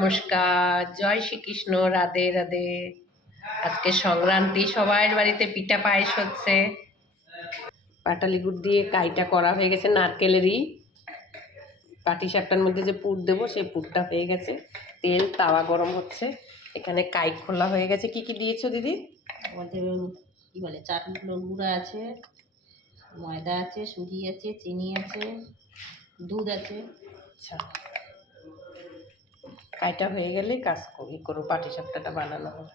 নমস্কার, জয় শ্রীকৃষ্ণ, রাধে রাধে। আজকে সংক্রান্তি, সবার বাড়িতে পিঠা পায়েস হচ্ছে। পাটালি গুড় দিয়ে কাইটা করা হয়ে গেছে, নারকেলেরই। পাটিসাপটার মধ্যে যে পুর দেবো সেই পুরটা হয়ে গেছে। তেল তাওয়া গরম হচ্ছে, এখানে কাই খোলা হয়ে গেছে। কি কি দিয়েছো দিদি? আমাদের কি বলে, চাটগুলোর গুঁড়া আছে, ময়দা আছে, সুজি আছে, চিনি আছে, দুধ আছে। আচ্ছা, কাইটা হয়ে গেলেই কাজ করো, পাটিসাপটাটা বানানো হবে।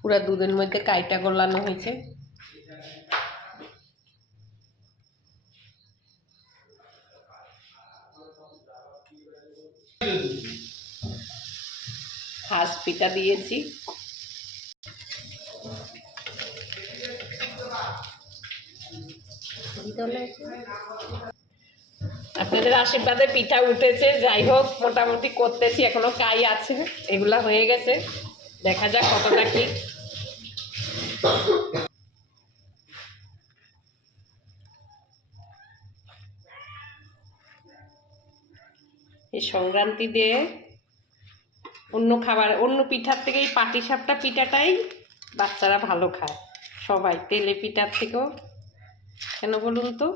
পুরা দুধের মধ্যে কাইটা গলানো হয়েছে। হাঁস পিঠা দিয়েছি। আপনাদের আশীর্বাদে পিঠা উঠেছে, যাই হোক মোটামুটি করতেছি, এখনো কাই আছে, এগুলা হয়ে গেছে, দেখা যাক কতটা কি। এই সংক্রান্তি দিয়ে অন্য খাবার, অন্য পিঠার থেকে এই পাটিসাপটা পিঠাটাই বাচ্চারা ভালো খায় সবাই, তেলে পিঠার থেকেও। কেন বলুন তো?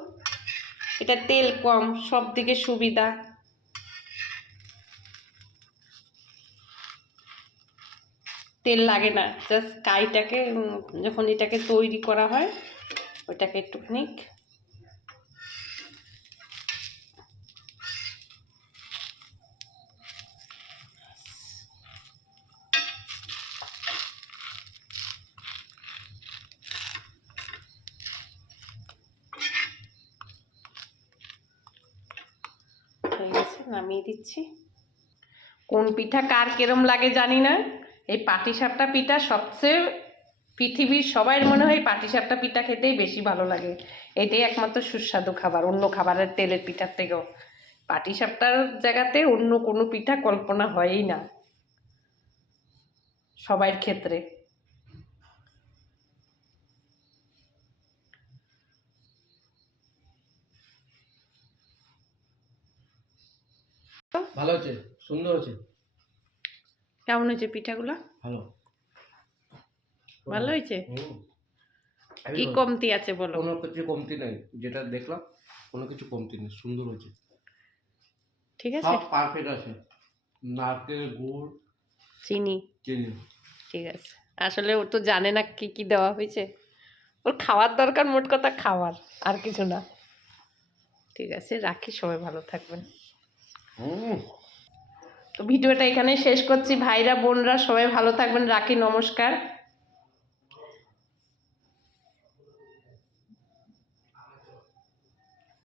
এটা তেল কম, সব দিকে সুবিধা। তেল লাগে না, জাস্ট কাইটাকে যখন এটাকে তৈরি করা হয় ওইটাকে একটুখানি হয়ে গেছে, নামিয়ে দিচ্ছি। কোন পিঠা কার কেরম লাগে জানি না, এই পাটিসাপটা পিঠা সবচেয়ে, পৃথিবীর সবার মনে হয় পাটিসাপটা পিঠা খেতেই বেশি ভালো লাগে। এটাই একমাত্র সুস্বাদু খাবার, অন্য খাবারের তেলের পিঠার থেকেও। পাটিসাপটার জায়গাতে অন্য কোনো পিঠা কল্পনা হয়ই না সবার ক্ষেত্রে। ভালো হচ্ছে, সুন্দর হচ্ছে। কেমন হয়েছে পিঠাগুলো? ভালো, ভালো হয়েছে। কি কমতি আছে বলো? কোনো কিছু কমতি নেই, যেটা দেখলাম কোনো কিছু কমতি নেই, সুন্দর হচ্ছে, ঠিক আছে, সব পারফেক্ট আছে। নারকেল, গুড়, চিনি, চিনি। ঠিক আছে। আসলে ও তো জানে না কি কি দেওয়া হয়েছে, ওর খাওয়ার দরকার, মোট কথা খাওয়ার, আর কিছু না। ঠিক আছে, রাখি, সবাই ভালো থাকবেন। তো ভিডিওটা এখানে শেষ করছি, ভাইরা বোনরা সবাই ভালো থাকবেন, রাখি, নমস্কার।